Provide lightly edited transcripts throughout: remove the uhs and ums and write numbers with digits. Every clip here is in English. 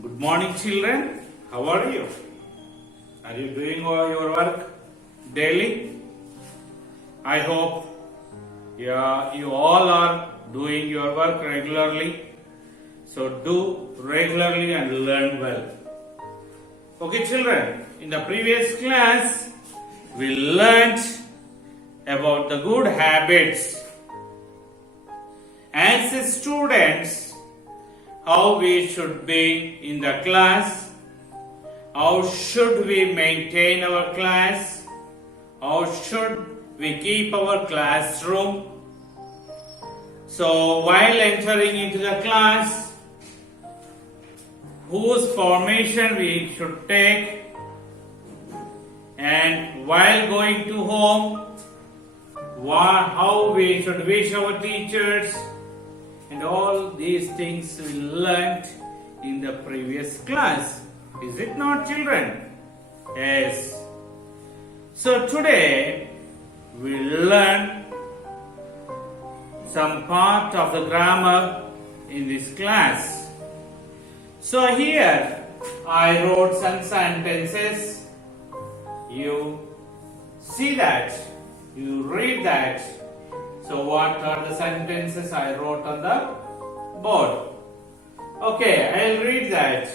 Good morning, children. How are you? Are you doing all your work daily? I hope you all are doing your work regularly. So do regularly and learn well. Okay, children. In the previous class, we learned about the good habits. As students, how we should be in the class, how should we maintain our class, how should we keep our classroom. So while entering into the class, whose formation we should take, and while going to home, how we should wish our teachers, and all these things we learnt in the previous class. Is it not, children? Yes. So today we learn some part of the grammar in this class. So here I wrote some sentences. You see that, you read that. So what are the sentences I wrote on the board? Okay, I'll read that.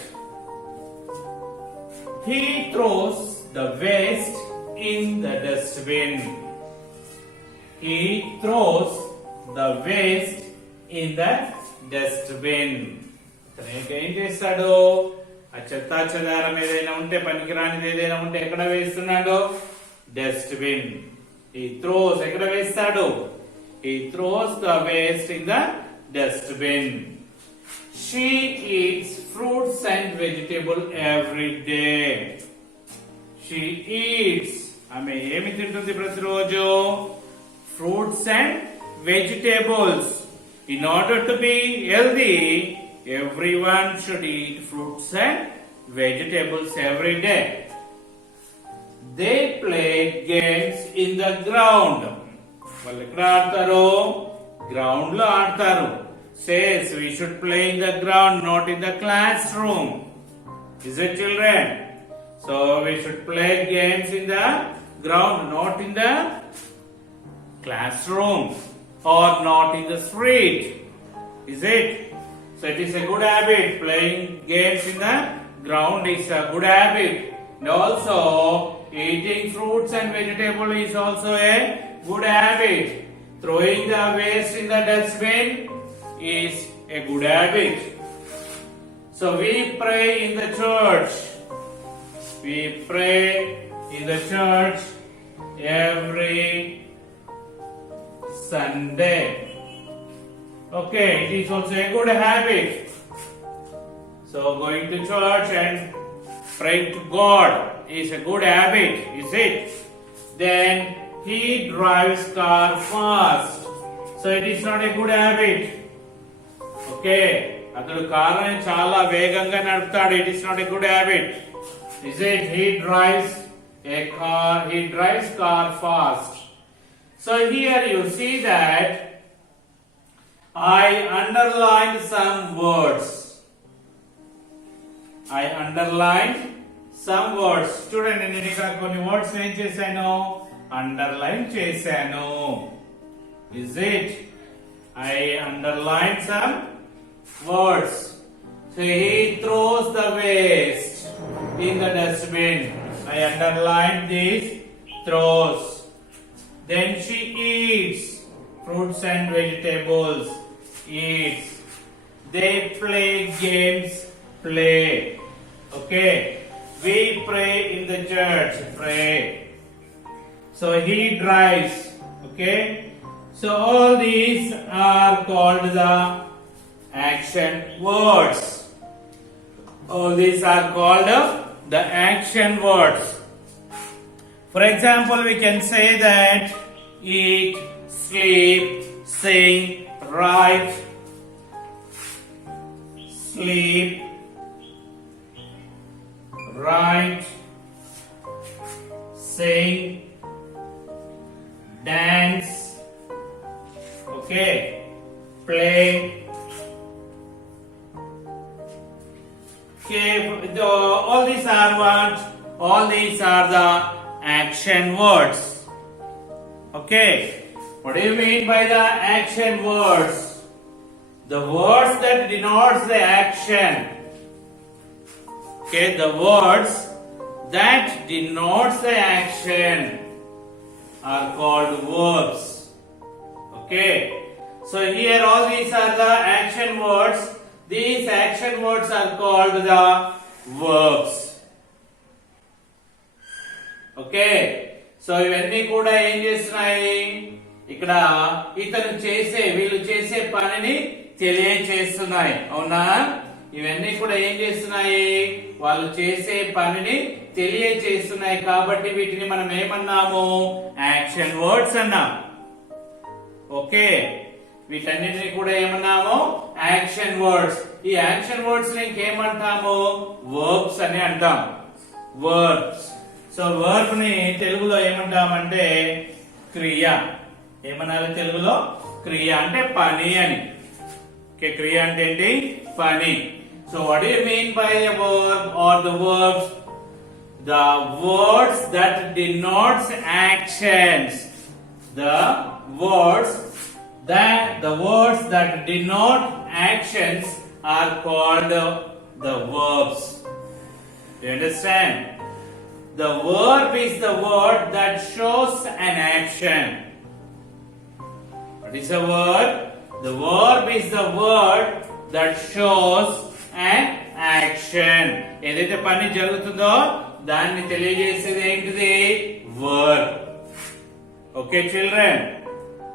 He throws the waste in the dustbin. He throws the waste in the dustbin. ఏం చేస్తాడు? ఆ చెత్తా చెదారం ఏదైనా ఉంటే పనికిరానిది ఏదైనా ఉంటే ఎక్కడ వేస్తున్నాడు? డస్ట్బిన్. He throws, ఎక్కడ వేస్తాడు? He throws the waste in the dustbin. She eats fruits and vegetables every day. She eats. ఆమె ఏమి తింటుంది ప్రతిరోజు? Fruits and vegetables. In order to be healthy, everyone should eat fruits and vegetables every day. They play games in the ground. వాళ్ళు ఎక్కడ ఆడతారు? Ground లో ఆడతారు. Says we should play in the ground, not in the classroom. Is it, children? So we should play games in the ground, not in the classroom or not in the street. Is it? So it is a good habit. Playing games in the ground is a good habit. And also eating fruits and vegetables is also a good habit. Throwing the waste in the dustbin is a good habit. So we pray in the church. We pray in the church every Sunday. Okay, it is also a good habit. So going to church and praying to God is a good habit, is it? Then he drives car fast. So it is not a good habit. Okay, అతడు కారుని చాలా వేగంగా నడుపుతాడు. It is not a good habit. Is it? He drives car fast. So here you see that I underlined some words. I underlined some words. Student, నేను ఇక్కడ కొన్ని words ఏం చేశాను? Underline చేశాను. Is it? I underlined some words. So he throws the waste in the dustbin. I underlined this throws. Then she eats fruits and vegetables. Eats. They play games. Play. Okay. We pray in the church. Pray. So he drives. Okay. So all these are called the action words. All these are called the action words. For example, we can say that eat, sleep, sing, write, sleep, write, sing, dance, okay, play, Okay, all these are what? All these are the action words. Okay, what do you mean by the action words? The words that denotes the action. Okay, the words that denotes the action are called verbs. Okay, so here all these are the action words. These action words are called the verbs. Okay so ఇవన్నీ కూడా ఏం చేస్తున్నాయి ఇక్కడ వీళ్ళు చేసే పనిని తెలియచేస్తున్నాయి అవునా ఇవన్నీ కూడా ఏం చేస్తున్నాయి వాళ్ళు చేసే పనిని తెలియచేస్తున్నాయి కాబట్టి వీటిని మనం ఏమన్నాము యాక్షన్ వర్డ్స్ అన్నాం ఓకే వీటన్నిటిని కూడా ఏమన్నాము యాక్షన్ వర్డ్స్ ఈ యాక్షన్ వర్డ్స్ ని ఇంకేమంటాము వర్బ్స్ అని అంటాం వర్బ్స్ సో వర్బ్ ని తెలుగులో ఏమంటామంటే క్రియ ఏమన్నారు తెలుగులో క్రియ అంటే పని అని ఓకే క్రియ అంటే ఏంటి పని so what do you mean by a verb or the verbs the words that denotes actions the words that denote actions are called the verbs. Do you understand? The verb is the word that shows an action. What is a verb? The verb is the word that shows an action. ఏదైతే పని జరుగుతుందో దాన్ని తెలియజేసేది ఏంటిది verb. Okay children?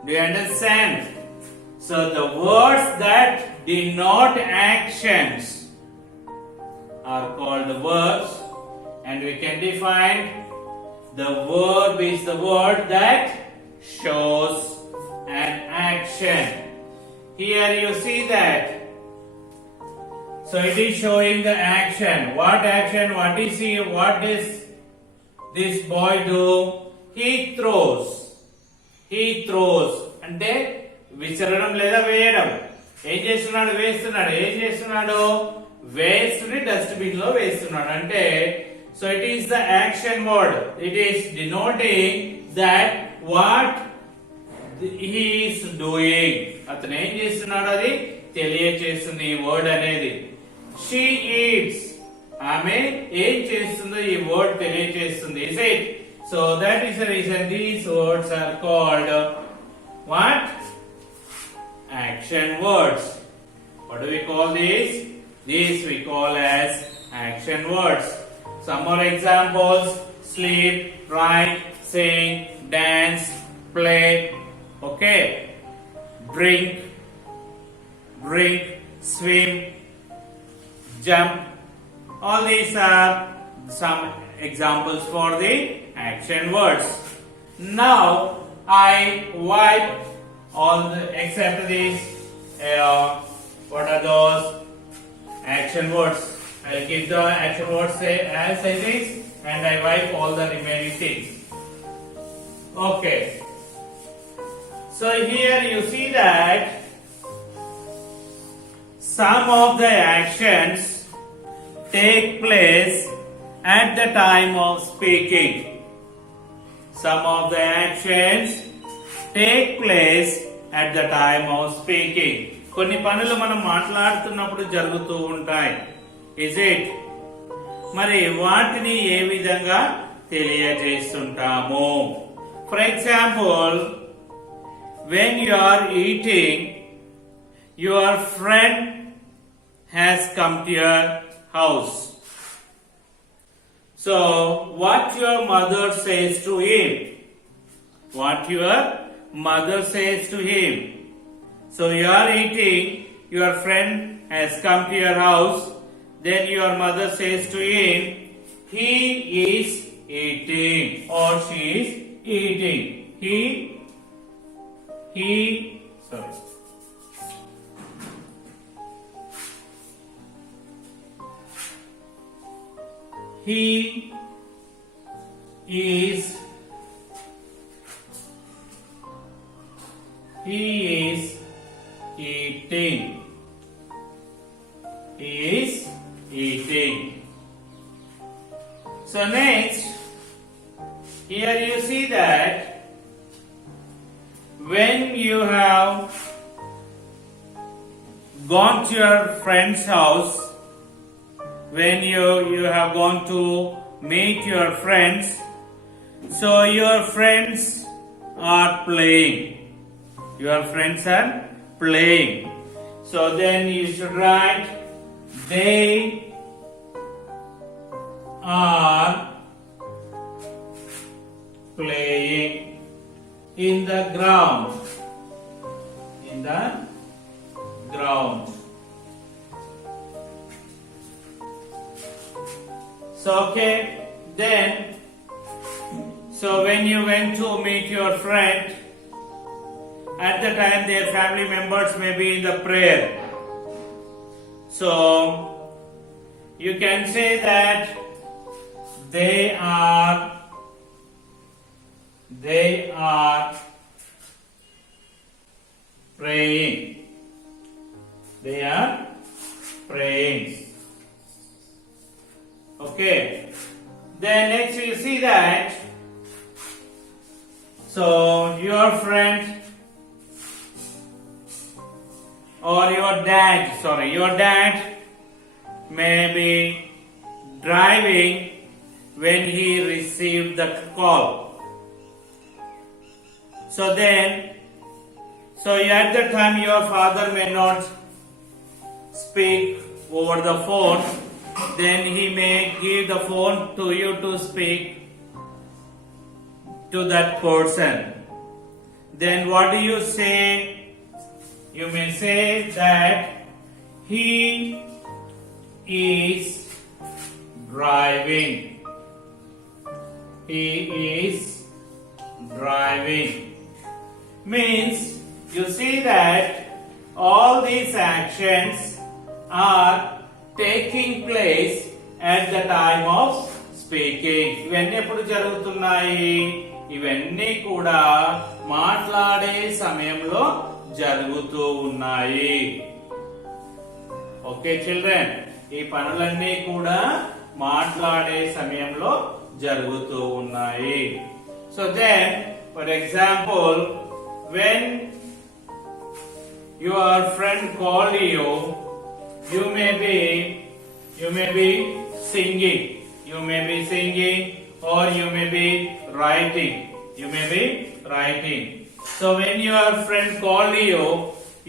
Do you understand? So the words that denote actions are called verbs and we can define the verb is the word that shows an action. Here you see that. So it is showing the action. What action? What is he? What does this boy do? He throws. He throws అంటే విసరడం లేదా వేయడం ఏం చేస్తున్నాడు వేస్తున్నాడు waste ని dustbin లో వేస్తున్నాడు అంటే so it is the action word it is denoting that what he is doing అతను ఏం చేస్తున్నాడు అది తెలియచేస్తుంది ఈ వర్డ్ అనేది షీ ఈట్స్ ఆమె ఏం చేస్తుందో ఈ వర్డ్ తెలియచేస్తుంది is it So that is the reason these words are called what? Action words. What do we call these? These we call as action words. Some more examples: sleep, write, sing, dance, play. Okay. Drink, swim, jump. All these are some examples for the action words. Now I wipe all except these. What are those action words? I will give the action words as it is, and I wipe all the remaining things. Okay. So here you see that some of the actions take place at the time of speaking. Some of the actions take place at the time of speaking. కొన్ని పనులు మనం మాట్లాడుతున్నప్పుడు జరుగుతూ ఉంటాయి. Is it? మరి వాటిని ఏ విధంగా తెలియజేస్తుంటాము? For example, when you are eating, your friend has come to your house. So, what your mother says to him? What your mother says to him? So, you are eating, your friend has come to your house, then your mother says to him, he is eating or she is eating. Sorry. He is eating. He is eating. So next, here you see that when you have gone to your friend's house, when you have gone to meet your friends, so your friends are playing. Your friends are playing. So then you should write, they are playing in the ground. In the ground. So okay, then, so when you went to meet your friend, at the time their family members may be in the prayer. So you can say that they are praying. They are praying. Okay. Then next you see that, so your friend or your dad may be driving when he received the call. So then, so at the time your father may not speak over the phone, then he may give the phone to you to speak to that person. Then what do you say? You may say that he is driving. He is driving. Means you see that all these actions are taking place at the time of speaking. ఇవన్నీ ఎప్పుడు జరుగుతున్నాయి? ఇవన్నీ కూడా మాట్లాడే సమయంలో జరుగుతూ ఉన్నాయి. Okay children, ఈ పనులన్నీ కూడా మాట్లాడే సమయంలో జరుగుతూ ఉన్నాయి. So then for example, when your friend called you, you may be singing. You may be singing or you may be writing. You may be writing. So when your friend called you,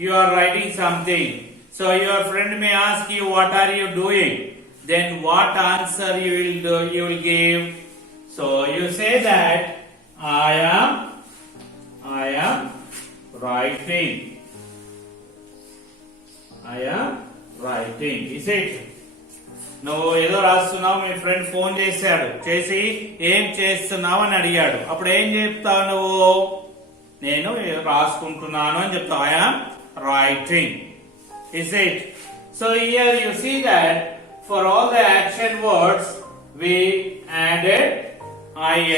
you are writing something. So your friend may ask you, what are you doing? Then what answer you will give? So you say that I am writing. I am writing. Is it? నువ్వు ఏదో రాస్తున్నావు, మీ friend phone చేశాడు, చేసి ఏం చేస్తున్నావు అని అడిగాడు. అప్పుడు ఏం చెప్తావు నువ్వు? నేను రాసుకుంటున్నాను అని చెప్తావు. I am writing. Is it? So here you see that for all the action words we added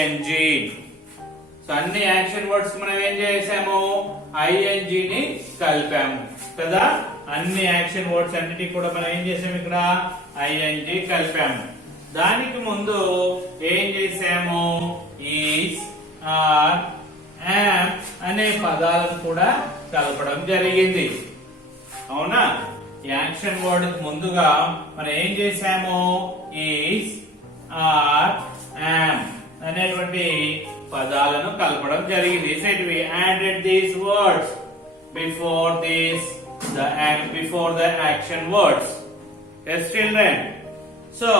ing. So అన్ని యాక్షన్ వర్డ్స్ మనం ఏం చేసాము? ing ని కలిపాము కదా. అన్ని యాక్షన్ వర్డ్స్ అన్నిటికీ కూడా మనం ఏం చేసాము? ఇక్కడ ing కలిపాము. దానికి ముందు ఏం చేసాము? ఈస్, ఆర్, am అనే పదాలను కూడా కలపడం జరిగింది. అవునా? యాక్షన్ వర్డ్ ముందుగా మనం ఏం చేసాము? ఈస్, ఆర్, am అనేటువంటి పదాలను కలపడం జరిగింది. So we added these words before the action words. Yes, children. So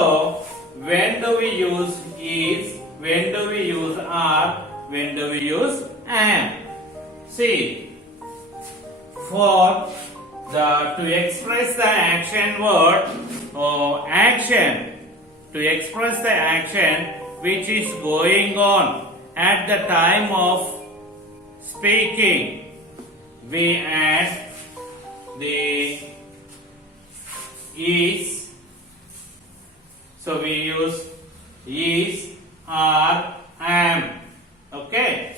when do we use is? When do we use are? When do we use am? See, to express the action word or action, to express the action which is going on at the time of speaking, we add the is. So we use is, are, am. Okay.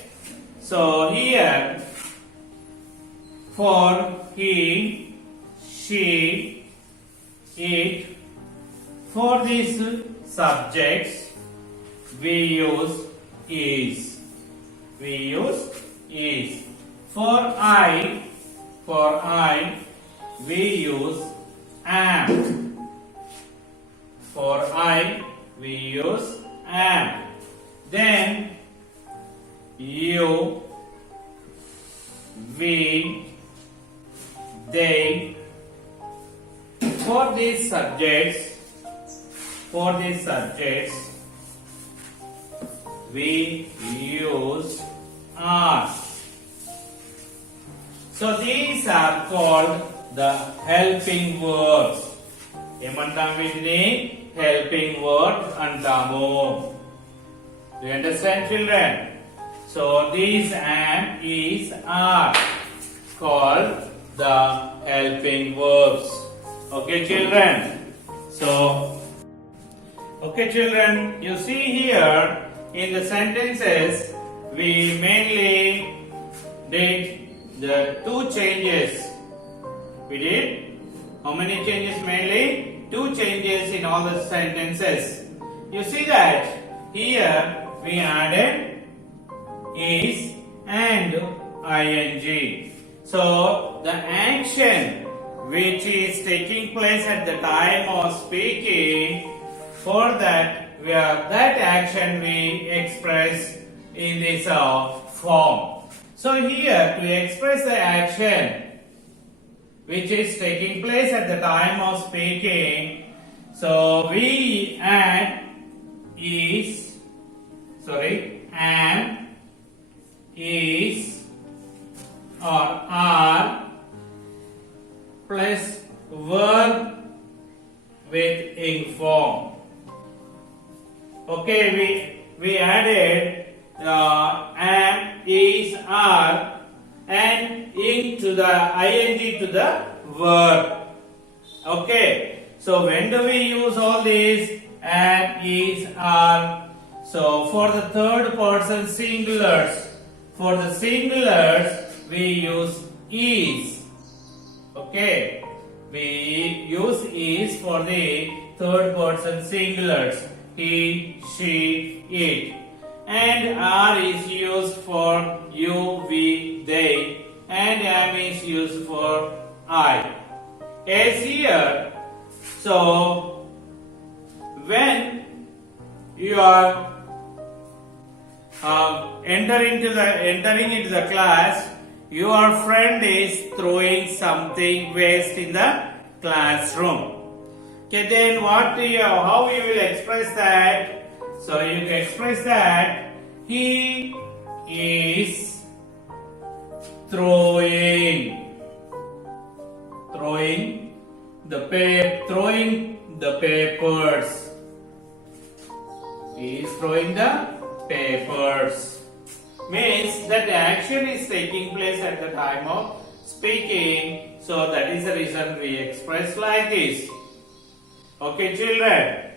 So here for he, she, it, For these subjects, we use is. We use is. For I, we use am. For I, we use am. Then you, we, they. For these subjects, we use are. So these are called the helping words. ఏమంటాం వీటిని helping words అంటాము. Do you understand, children? So these and is are called the helping verbs. Okay, children? So, okay, children, you see here in the sentences we mainly did the two changes. We did how many changes mainly? Two changes in all the sentences. You see that here we added is and ing. So the action which is taking place at the time of speaking, for that that action we express in this form. So here to express the action which is taking place at the time of speaking, so we add am, is or are plus verb with ing form. Okay, we added am, is, are and ing to the ing to the verb. Okay, so when do we use all these am, is, are? So for the third person singulars, we use is. Okay, we use is for the third person singulars. He, she, it. And are is used for you, we, they. And am is used for I. As here, so when you are entering into the class, your friend is throwing something waste in the classroom. Okay, then how you will express that? So you can express that he is throwing the papers. He is throwing the papers. Means that the action is taking place at the time of speaking. So that is the reason we express like this. Okay, children.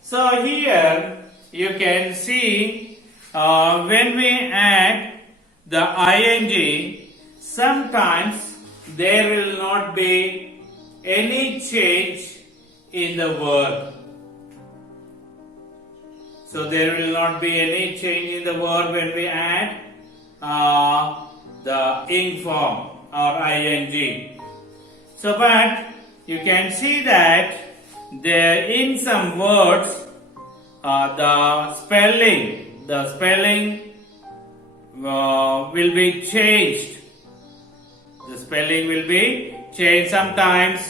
So here you can see when we add the ing, sometimes there will not be any change in the verb. So there will not be any change in the verb when we add the ing form or ing. So but you can see that there in some words the spelling will be changed. The spelling will be changed. Sometimes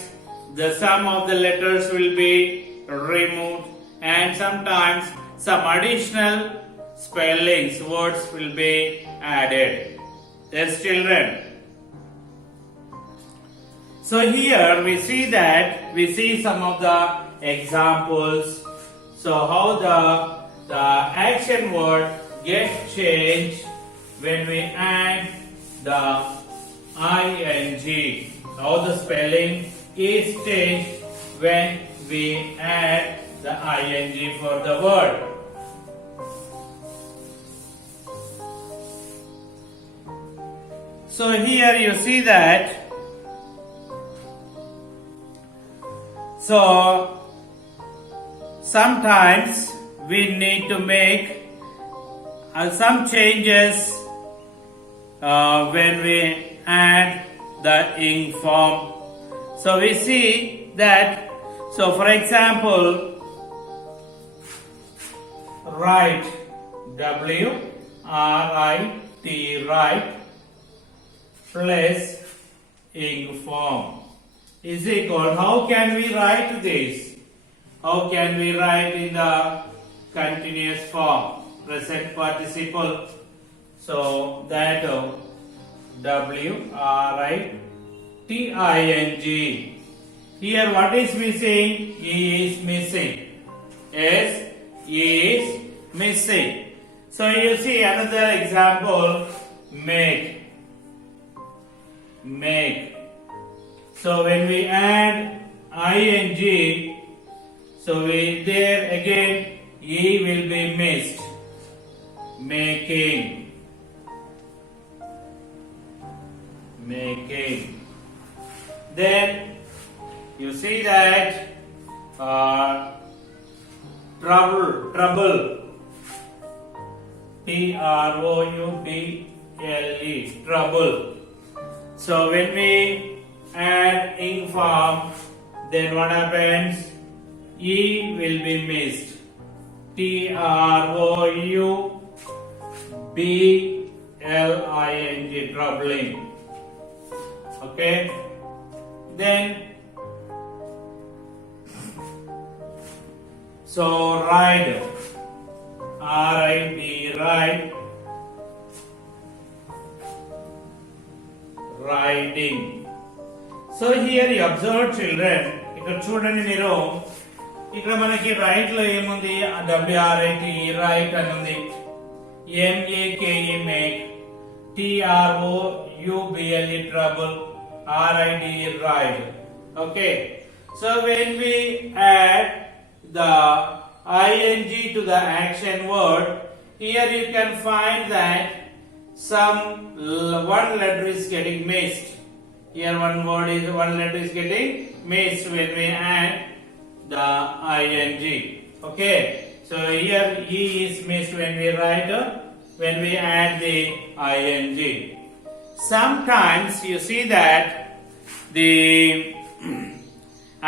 the sum of the letters will be removed, and sometimes some additional words will be added. Yes, children. So here we see some of the examples. So how the action word gets changed when we add the ing. How the spelling is changed when we add the ing for the word. So here you see that. So sometimes we need to make some changes when we add the ing form. So we see that, so for example, write, W-R-I-T, write, plus ing form is equal. How can we write this? How can we write in the continuous form, present participle? So that W-R-I-T-I-N-G. Here what is missing? E is missing. Yes, E is missing. So you see another example, make. Make. So when we add ing, so we there again E will be missed. Making. Making. Then you see that trouble, T-R-O-U-B-L-E, trouble. So when we add ing form, then what happens? E will be missed. T-R-O-U-B-L-I-N-G, troubling. Okay. Then so ride, R-I-D, ride, riding. So here you observe children, ఇక్కడ చూడండి మీరు, ఇక్కడ మనకి right లో ఏముంది? WRIT, right అని ఉంది. MAKE, make, TROUBLE, trouble, RIDE, ride. Okay. So when we add the ing to the action word, here you can find that one letter is getting missed. Here one letter is getting missed when we add the ing. Okay. So here E is missed when we add the ing. Sometimes you see that the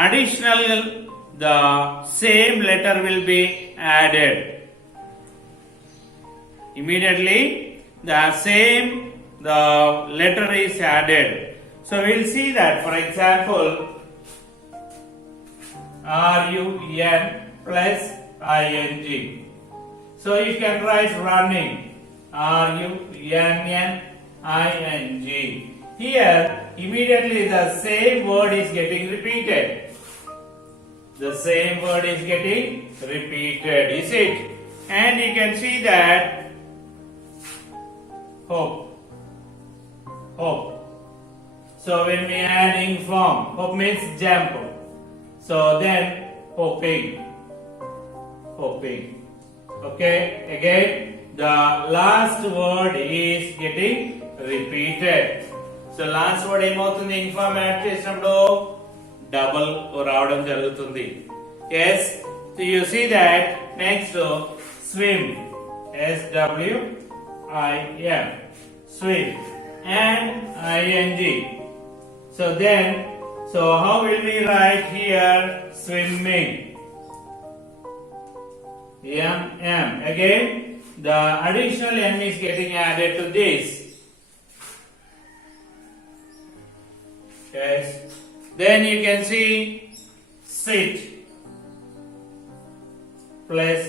additional, the same letter will be added. Immediately the letter is added. So we'll see that, for example, RUN plus ing. So you can write running, RUNNING. Here immediately the same word is getting repeated. The same word is getting repeated, is it? And you can see that hope. So when we add ing form, hope means jump. So then hoping. Okay, again the last word is getting repeated. So last word ఏమవుతుంది? ing form add చేసినప్పుడు double రావడం జరుగుతుంది. Yes, so you see that next swim, SWIM, swim, and ing. So then, so how will we write here? Swimming, M. Again the additional M is getting added to this. Yes. Then you can see sit plus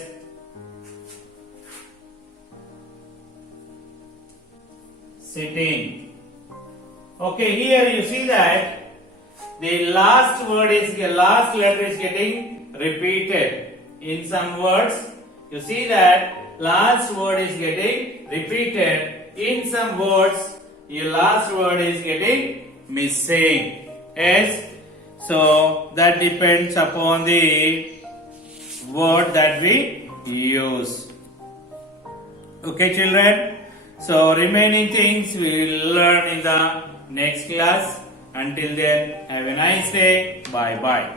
sitting. Okay, here you see that the last letter is getting repeated. In some words, you see that last word is getting repeated. In some words, your last word is getting missing. Yes, so that depends upon the word that we use. Okay, children. So remaining things we will learn in the next class. Until then, have a nice day. Bye bye.